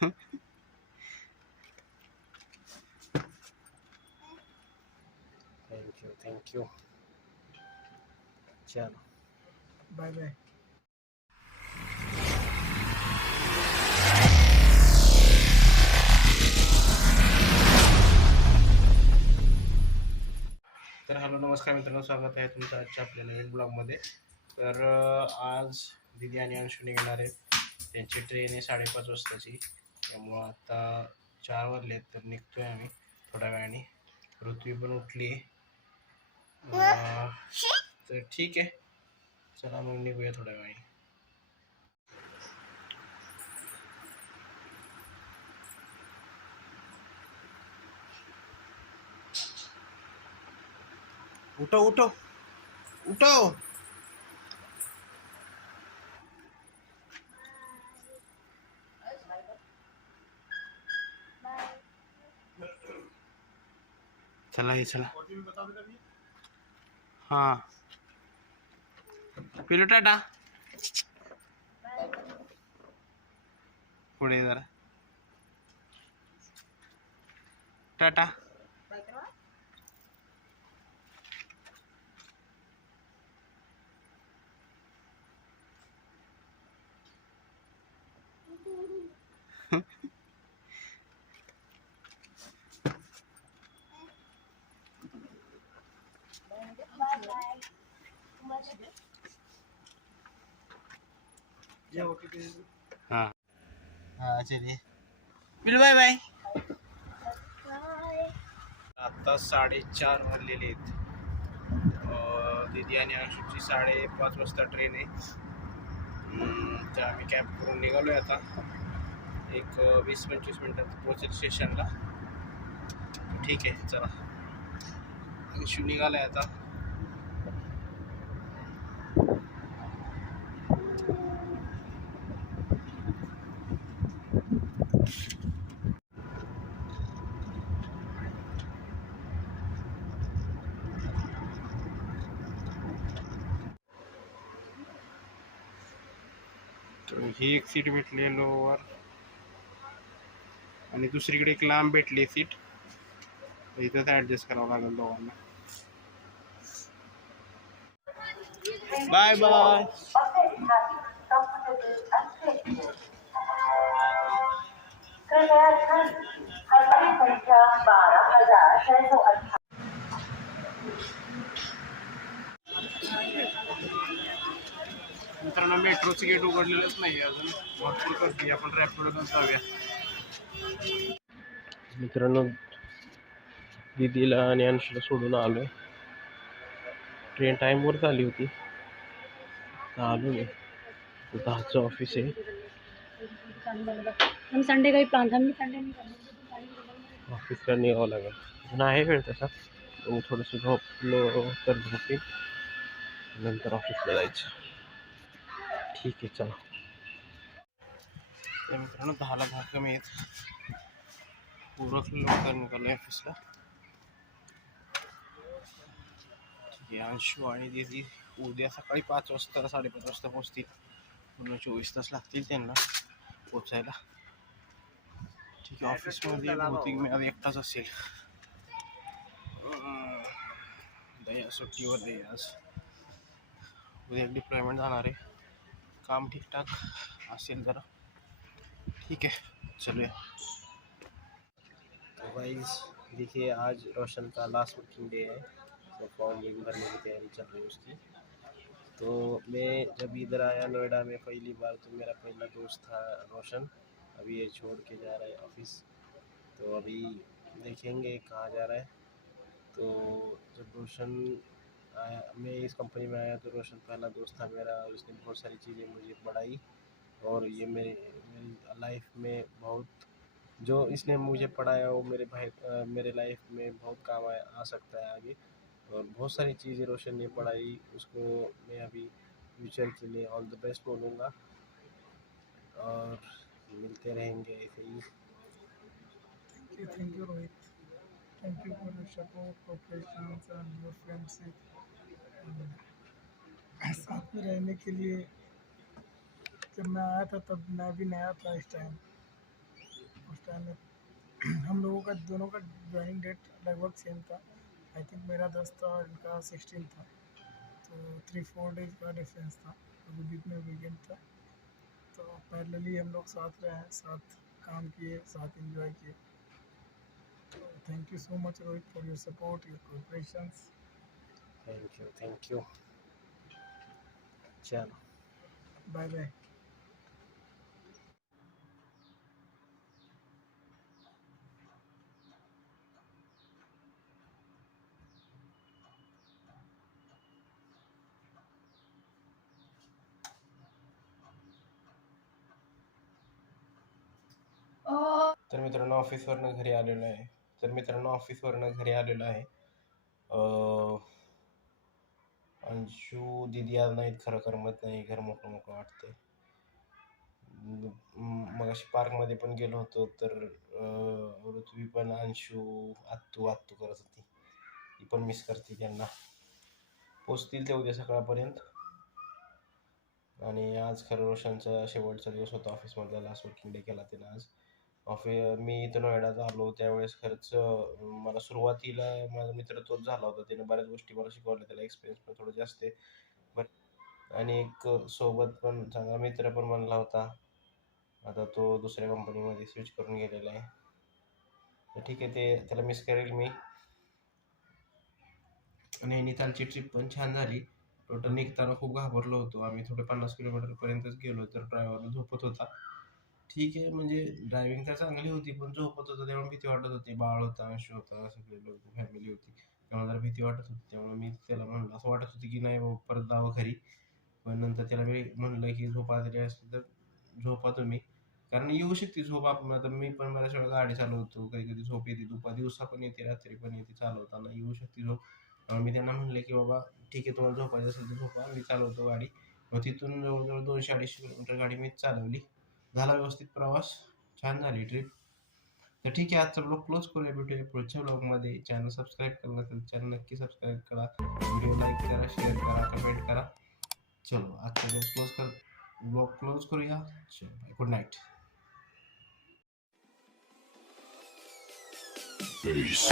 Thank you. चलो bye bye. तर hello नमस्कार मित्रांनो, स्वागत आहे तुमचं आजच्या आपल्या नवीन ब्लॉगमध्ये। तर आज दिदी आणि अंशू निघणार आहे, त्यांची ट्रेन आहे 5:30 वाजताची, त्यामुळं आता 4 वाजलेत तर निघतोय आम्ही थोड्या वेळाने। पृथ्वी पण उठली तर ठीक आहे, चला मग निघूया थोड्या वेळाने। उठो उठो उठो। चला ये चला। हाँ पिलू टाटा। पुढे जरा टाटा। हाँ हाँ चलिए पिलू बाय बाय। आता 4:30 वाजलेले आहेत। दीदी आणि अंशूची 5:30 वाजता ट्रेन आहे, तर आम्ही कॅब करून निघालो आहे। आता एक 20-25 मिनटात पोहोचेल स्टेशनला। ठीक आहे चला, अंशू निघाला आहे आता। तर ही एक सीट भेटली लोवर आणि दुसरीकडे एक लांब भेटली सीट, इथंच ॲडजस्ट करावं लागेल दोघांना। Bye bye. मित्रांनो मेट्रोचं गेट उघडलेलंच नाही अजून, भरपूर गर्दी। आपण रॅपिडोनं जाऊया। मित्रांनो दीदीला आणि अंशूला सोडून आलोय, ट्रेन टाईमवर आली होती, आलो नाही। 10चं ऑफिस आहे। हम संडे का ही प्लान था, हम संडे नहीं करना, ऑफिसला निघावं लागेल। नाही वेळ तसा, मी थोडंसं झोपलो तर झोपेल, नंतर ऑफिसला जायचं। ठीक आहे चला। तर मित्रांनो 10ला 10 कमी आहेत, पूरक लवकर निघालो ऑफिसला। ठीक आहे, अंशू आणि दीदी उद्या सकाळी 5 वाजता 5:30 वाजता पोहोचतील, पूर्ण 24 तास लागतील त्यांना पोचायला। ठीक आहे, ऑफिसमध्ये बहुतेक मी आज एकटाच असेल। दया सुट्टीवर आहे आज, उद्या डिप्लॉयमेंट जाणार आहे, काम ठीकठाक असेल जरा। ठीक है चलिए। तो गाइस देखिए आज रोशन का लास्ट वर्किंग डे है, तो फॉर्म भरने की तैयारी चल रही है उसकी। तो मैं जब इधर आया नोएडा में पहली बार, तो मेरा पहला दोस्त था रोशन, अभी ये छोड़ के जा रहा है ऑफिस, तो अभी देखेंगे कहाँ जा रहा है। तो जब रोशन आया, मैं इस कंपनी में आया, तो रोशन पहला दोस्त था मेरा, और उसने बहुत सारी चीज़ें मुझे पढ़ाई, और ये मेरी लाइफ में बहुत, जो इसने मुझे पढ़ाया वो मेरे लाइफ में बहुत काम आ सकता है आगे। और बहुत सारी चीज़ें रोशन ने पढ़ाई, उसको मैं अभी फ्यूचर के लिए ऑल द बेस्ट बोलूँगा, और मिलते रहेंगे ऐसे ही। Thank you Rohit, thank you for your support, cooperation and your friendship. साथ में रहने के लिए, जब मैं आया था तब मैं भी नया था इस टाइम, उस टाइम में हम लोगों का दोनों का ज्वाइनिंग डेट लगभग सेम था। आई थिंक मेरा 10 था और इनका 16 था, तो 3-4 डेज का डिफरेंस था। अभी बीच में वीकेंड था, तो पैरेलली हम लोग साथ रहे हैं, साथ काम किए, साथ एंजॉय किए। तो thank you so much Rohit for your support, your cooperations. Thank you. चलो बाय बाय। तर मित्रांनो ऑफिसवरनं घरी आलेलो आहे. अंशू दिदी आज नाहीत, खरं करमत नाही, घर मोकळं मोकळं वाटतंय. मगाशी पार्कमध्ये पण गेलो होतो, तर ऋत्वी पण अंशू आत्तू करत होती. ती पण मिस करते त्यांना. पोचतील ते उद्या सकाळपर्यंत. आणि आज खरं रोशनचा शेवटचा दिवस होता ऑफिसमधला, लास्ट वर्किंग डे केला त्यानं आज. मी इथं नोएडात आलो त्यावेळेस खरंच मला सुरुवातीला माझा मित्र तोच झाला होता. त्यानं बऱ्याच गोष्टी मला शिकवल्या, त्याला एक्सपिरियन्स पण थोडं जास्त आहे. आणि एक सोबत पण चांगला मित्र पण बनला होता. आता तो दुसऱ्या कंपनीमध्ये स्विच करून गेलेला आहे. तर ठीक आहे, ते त्याला मिस करेल मी. नैनितालची ट्रिप पण छान झाली. टोटल निघताना खूप घाबरलो होतो आम्ही. थोडे 50 किलोमीटरपर्यंतच गेलो, तर ड्रायव्हर झोपत होता. ठीक आहे, म्हणजे ड्रायव्हिंग तर चांगली होती, पण झोपत होता त्यामुळे भीती वाटत होती. बाळ होता, अंशू होता, सगळे लोक फॅमिली होती, त्यामुळे जरा भीती वाटत होती. त्यामुळे मी त्याला म्हणलं, असं वाटत होती की नाही बाबा परत जावं घरी. पण नंतर त्याला मी म्हणलं की झोप आलेली असली तर झोपा तुम्ही, कारण येऊ शकते झोप. आपण आता मी पण बऱ्याच वेळा गाडी चालवतो, कधी कधी झोप येते, दिवसा पण येते, रात्री पण येते, चालवताना येऊ शकते झोप. मी त्यांना म्हणले की बाबा ठीक आहे, तुम्हाला झोपायचं असेल तर झोपा, मी चालवतो गाडी. मग तिथून जवळजवळ 200-250 किलोमीटर गाडी मीच चालवली. झाला व्यवस्थित प्रवास, छान झाली ट्रिप. तर ठीक आहे, आजचा ब्लॉग क्लोज करूया. भेटूया पुढच्या ब्लॉगमध्ये. चॅनल सबस्क्राईब केलं नसेल चॅनल नक्की सबस्क्राईब करा, व्हिडिओ लाईक करा, शेअर करा, कमेंट करा. चलो आजचा ब्लॉग क्लोज करूया. चलो गुड नाईट. Peace.